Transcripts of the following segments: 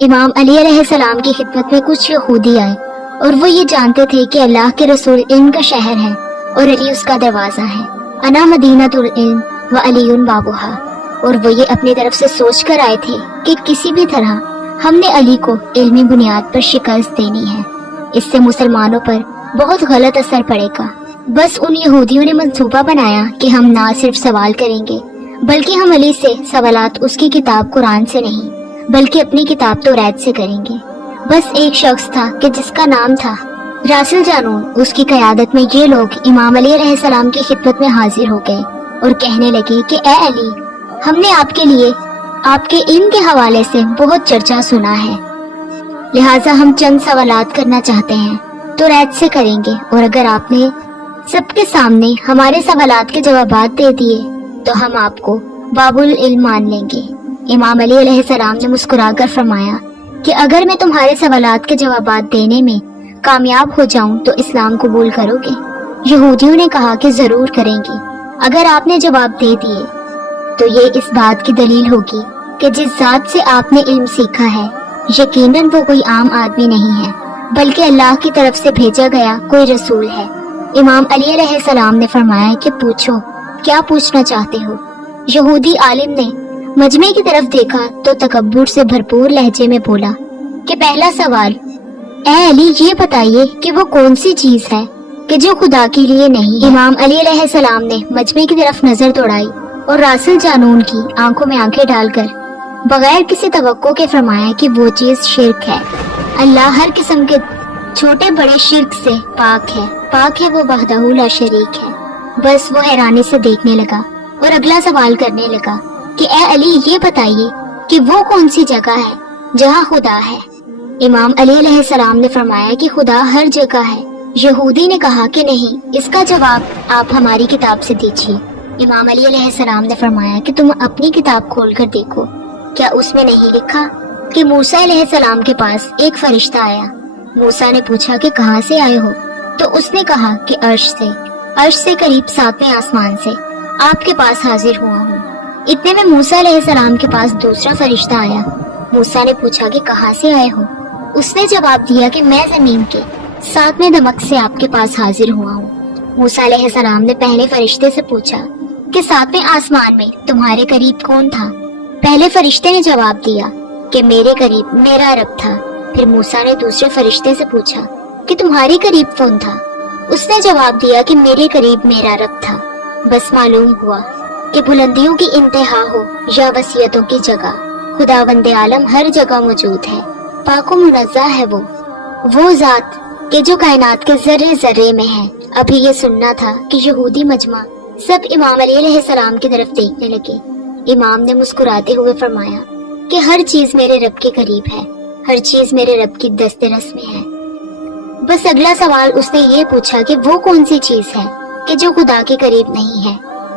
امام علی علیہ السلام کی خدمت میں کچھ یہودی آئے اور وہ یہ جانتے تھے کہ اللہ کے رسول علم کا شہر ہے اور علی اس کا دروازہ ہے۔ انا مدینۃ العلم و علی بابھا، اور وہ یہ اپنی طرف سے سوچ کر آئے تھے کہ کسی بھی طرح ہم نے علی کو علمی بنیاد پر شکست دینی ہے، اس سے مسلمانوں پر بہت غلط اثر پڑے گا۔ بس ان یہودیوں نے منصوبہ بنایا کہ ہم نہ صرف سوال کریں گے بلکہ ہم علی سے سوالات اس کی کتاب قرآن سے نہیں بلکہ اپنی کتاب توریت سے کریں گے۔ بس ایک شخص تھا کہ جس کا نام تھا راسل جانون، اس کی قیادت میں یہ لوگ امام علی علیہ السلام کی خدمت میں حاضر ہو گئے اور کہنے لگے کہ اے علی، ہم نے آپ کے لیے آپ کے علم کے حوالے سے بہت چرچا سنا ہے، لہٰذا ہم چند سوالات کرنا چاہتے ہیں، توریت سے کریں گے، اور اگر آپ نے سب کے سامنے ہمارے سوالات کے جوابات دے دیے تو ہم آپ کو باب العلم مان لیں گے۔ امام علی علیہ السلام نے مسکرا کر فرمایا کہ اگر میں تمہارے سوالات کے جوابات دینے میں کامیاب ہو جاؤں تو اسلام قبول کرو گے؟ یہودیوں نے کہا کہ ضرور کریں گے۔ اگر آپ نے جواب دے دیے تو یہ اس بات کی دلیل ہوگی کہ جس ذات سے آپ نے علم سیکھا ہے یقیناً وہ کوئی عام آدمی نہیں ہے بلکہ اللہ کی طرف سے بھیجا گیا کوئی رسول ہے۔ امام علی علیہ السلام نے فرمایا کہ پوچھو، کیا پوچھنا چاہتے ہو؟ یہودی عالم نے مجمع کی طرف دیکھا تو تکبر سے بھرپور لہجے میں بولا کہ پہلا سوال، اے علی یہ بتائیے کہ وہ کون سی چیز ہے کہ جو خدا کے لیے نہیں ہے؟ امام علی علیہ السلام نے مجمع کی طرف نظر دوڑائی اور راسل جانون کی آنکھوں میں آنکھیں ڈال کر بغیر کسی توقع کے فرمایا کہ وہ چیز شرک ہے۔ اللہ ہر قسم کے چھوٹے بڑے شرک سے پاک ہے وہ وحدہ لا شریک ہے۔ بس وہ حیرانی سے دیکھنے لگا اور اگلا سوال کرنے لگا کہ اے علی یہ بتائیے کہ وہ کون سی جگہ ہے جہاں خدا ہے؟ امام علی علیہ السلام نے فرمایا کہ خدا ہر جگہ ہے۔ یہودی نے کہا کہ نہیں، اس کا جواب آپ ہماری کتاب سے دیجیے۔ امام علی علیہ السلام نے فرمایا کہ تم اپنی کتاب کھول کر دیکھو، کیا اس میں نہیں لکھا کہ موسیٰ علیہ السلام کے پاس ایک فرشتہ آیا؟ موسیٰ نے پوچھا کہ کہاں سے آئے ہو؟ تو اس نے کہا کہ عرش سے قریب 7ویں آسمان سے آپ کے پاس حاضر ہوا ہوں۔ اتنے میں موسیٰ علیہ السلام کے پاس دوسرا فرشتہ آیا۔ موسیٰ نے پوچھا کہ کہاں سے آئے ہو؟ اس نے جواب دیا کہ میں زمین کے 7ویں دمک سے آپ کے پاس حاضر ہوا ہوں۔ موسیٰ علیہ السلام نے پہلے فرشتے سے پوچھا کہ 7ویں آسمان میں تمہارے قریب کون تھا؟ پہلے فرشتے نے جواب دیا کہ میرے قریب میرا رب تھا۔ پھر موسیٰ نے دوسرے فرشتے سے پوچھا کہ تمہارے قریب کون تھا؟ اس نے جواب دیا کہ میرے قریب میرا رب تھا۔ بس معلوم ہوا کہ بلندیوں کی انتہا ہو یا وسیعتوں کی جگہ، خداوند عالم ہر جگہ موجود ہے، پاک و منزہ ہے وہ ذات کہ جو کائنات کے ذرے ذرے میں ہے۔ ابھی یہ سننا تھا کہ یہودی مجمع سب امام علی علیہ السلام کی طرف دیکھنے لگے۔ امام نے مسکراتے ہوئے فرمایا کہ ہر چیز میرے رب کے قریب ہے، ہر چیز میرے رب کی دست رس میں ہے۔ بس اگلا سوال اس نے یہ پوچھا کہ وہ کون سی چیز ہے کہ جو خدا کے قریب نہیں ہے؟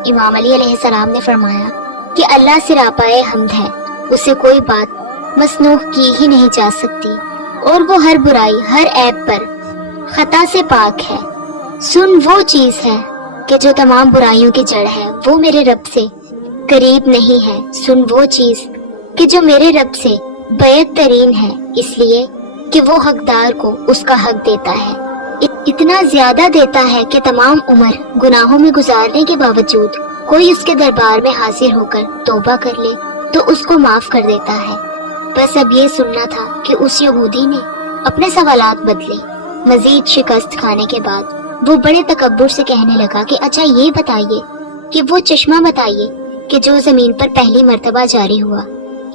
امام علی علیہ السلام نے فرمایا کہ اللہ سراپائے حمد ہے، اسے کوئی بات مسنوخ کی ہی نہیں جا سکتی اور وہ ہر برائی ہر عیب پر خطا سے پاک ہے۔ سن، وہ چیز ہے کہ جو تمام برائیوں کی جڑ ہے وہ میرے رب سے قریب نہیں ہے۔ سن، وہ چیز کہ جو میرے رب سے بعید ترین ہے، اس لیے کہ وہ حقدار کو اس کا حق دیتا ہے، اتنا زیادہ دیتا ہے کہ تمام عمر گناہوں میں گزارنے کے باوجود کوئی اس کے دربار میں حاضر ہو کر توبہ کر لے تو اس کو معاف کر دیتا ہے۔ بس اب یہ سننا تھا کہ اس یہودی نے اپنے سوالات بدلے۔ مزید شکست کھانے کے بعد وہ بڑے تکبر سے کہنے لگا کہ اچھا یہ بتائیے کہ وہ چشمہ بتائیے کہ جو زمین پر پہلی مرتبہ جاری ہوا۔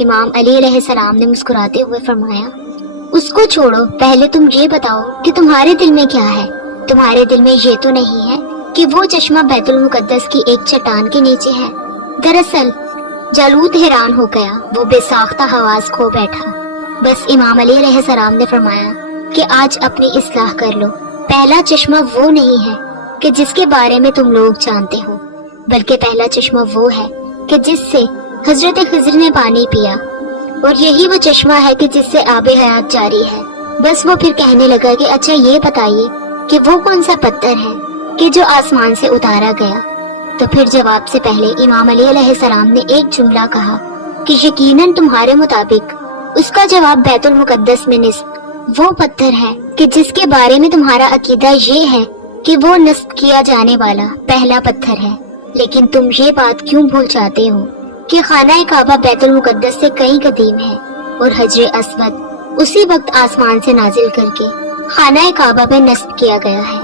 امام علی علیہ السلام نے مسکراتے ہوئے فرمایا اس کو چھوڑو، پہلے تم یہ بتاؤ کہ تمہارے دل میں کیا ہے؟ تمہارے دل میں یہ تو نہیں ہے کہ وہ چشمہ بیت المقدس کی ایک چٹان کے نیچے ہے؟ دراصل جالوت حیران ہو گیا، وہ بے ساختہ حواس کھو بیٹھا۔ بس امام علی علیہ السلام نے فرمایا کہ آج اپنی اصلاح کر لو، پہلا چشمہ وہ نہیں ہے کہ جس کے بارے میں تم لوگ جانتے ہو، بلکہ پہلا چشمہ وہ ہے کہ جس سے حضرت خضر نے پانی پیا، اور یہی وہ چشمہ ہے کہ جس سے آب حیات جاری ہے۔ بس وہ پھر کہنے لگا کہ اچھا یہ بتائیے کہ وہ کون سا پتھر ہے کہ جو آسمان سے اتارا گیا؟ تو پھر جواب سے پہلے امام علی علیہ السلام نے ایک جملہ کہا کہ یقیناً تمہارے مطابق اس کا جواب بیت المقدس میں نصب وہ پتھر ہے کہ جس کے بارے میں تمہارا عقیدہ یہ ہے کہ وہ نصب کیا جانے والا پہلا پتھر ہے، لیکن تم یہ بات کیوں بھول جاتے ہو کہ خانہ کعبہ بیت المقدس سے کئی قدیم ہے اور حجر اسود اسی وقت آسمان سے نازل کر کے خانہ کعبہ پہ نصب کیا گیا ہے۔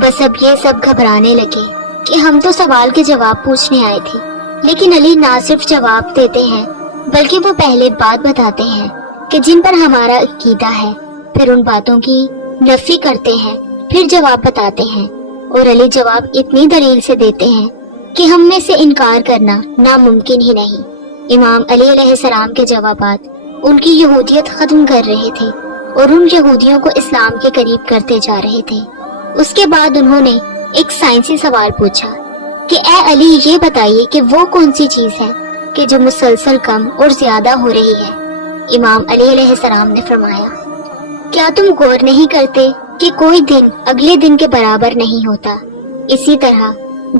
بس اب یہ سب گھبرانے لگے کہ ہم تو سوال کے جواب پوچھنے آئے تھے، لیکن علی نہ صرف جواب دیتے ہیں بلکہ وہ پہلے بات بتاتے ہیں کہ جن پر ہمارا عقیدہ ہے، پھر ان باتوں کی نفی کرتے ہیں، پھر جواب بتاتے ہیں، اور علی جواب اتنی دلیل سے دیتے ہیں کہ ہم میں سے انکار کرنا ناممکن ہی نہیں۔ امام علی علیہ السلام کے جوابات ان کی یہودیت ختم کر رہے تھے اور ان یہودیوں کو اسلام کے قریب کرتے جا رہے تھے۔ اس کے بعد انہوں نے ایک سائنسی سوال پوچھا کہ اے علی یہ بتائیے کہ وہ کون سی چیز ہے کہ جو مسلسل کم اور زیادہ ہو رہی ہے؟ امام علی علیہ السلام نے فرمایا، کیا تم غور نہیں کرتے کہ کوئی دن اگلے دن کے برابر نہیں ہوتا، اسی طرح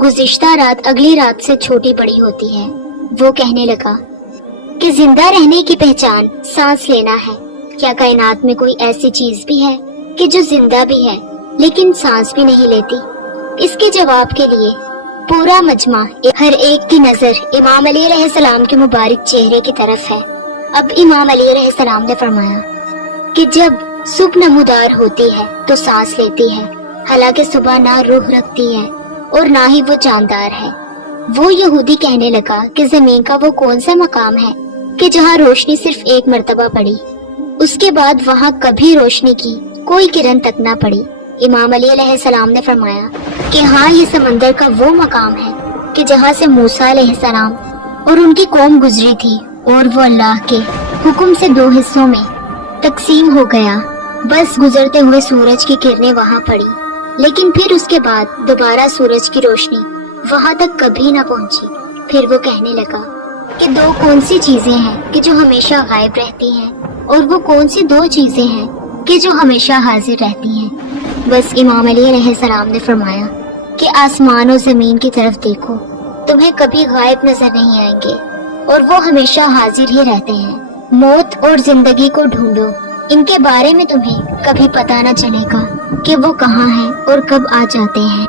گزشتہ رات اگلی رات سے چھوٹی بڑی ہوتی ہے۔ وہ کہنے لگا کہ زندہ رہنے کی پہچان سانس لینا ہے، کیا کائنات میں کوئی ایسی چیز بھی ہے کہ جو زندہ بھی ہے لیکن سانس بھی نہیں لیتی؟ اس کے جواب کے لیے پورا مجمع ہر ایک کی نظر امام علی علیہ السلام کے مبارک چہرے کی طرف ہے۔ اب امام علی علیہ السلام نے فرمایا کہ جب صبح نمودار ہوتی ہے تو سانس لیتی ہے، حالانکہ صبح نہ روح رکھتی ہے اور نہ ہی وہ جاندار ہے۔ وہ یہودی کہنے لگا کہ زمین کا وہ کون سا مقام ہے کہ جہاں روشنی صرف ایک مرتبہ پڑی، اس کے بعد وہاں کبھی روشنی کی کوئی کرن تک نہ پڑی؟ امام علی علیہ السلام نے فرمایا کہ ہاں، یہ سمندر کا وہ مقام ہے کہ جہاں سے موسیٰ علیہ السلام اور ان کی قوم گزری تھی، اور وہ اللہ کے حکم سے دو حصوں میں تقسیم ہو گیا۔ بس گزرتے ہوئے سورج کی کرنیں وہاں پڑی، لیکن پھر اس کے بعد دوبارہ سورج کی روشنی وہاں تک کبھی نہ پہنچی۔ پھر وہ کہنے لگا کہ دو کون سی چیزیں ہیں کہ جو ہمیشہ غائب رہتی ہیں، اور وہ کون سی دو چیزیں ہیں کہ جو ہمیشہ حاضر رہتی ہیں؟ بس امام علی علیہ السلام نے فرمایا کہ آسمان و زمین کی طرف دیکھو، تمہیں کبھی غائب نظر نہیں آئیں گے اور وہ ہمیشہ حاضر ہی رہتے ہیں۔ موت اور زندگی کو ڈھونڈو، ان کے بارے میں تمہیں کبھی پتہ نہ چلے گا کہ وہ کہاں ہیں اور کب آ جاتے ہیں۔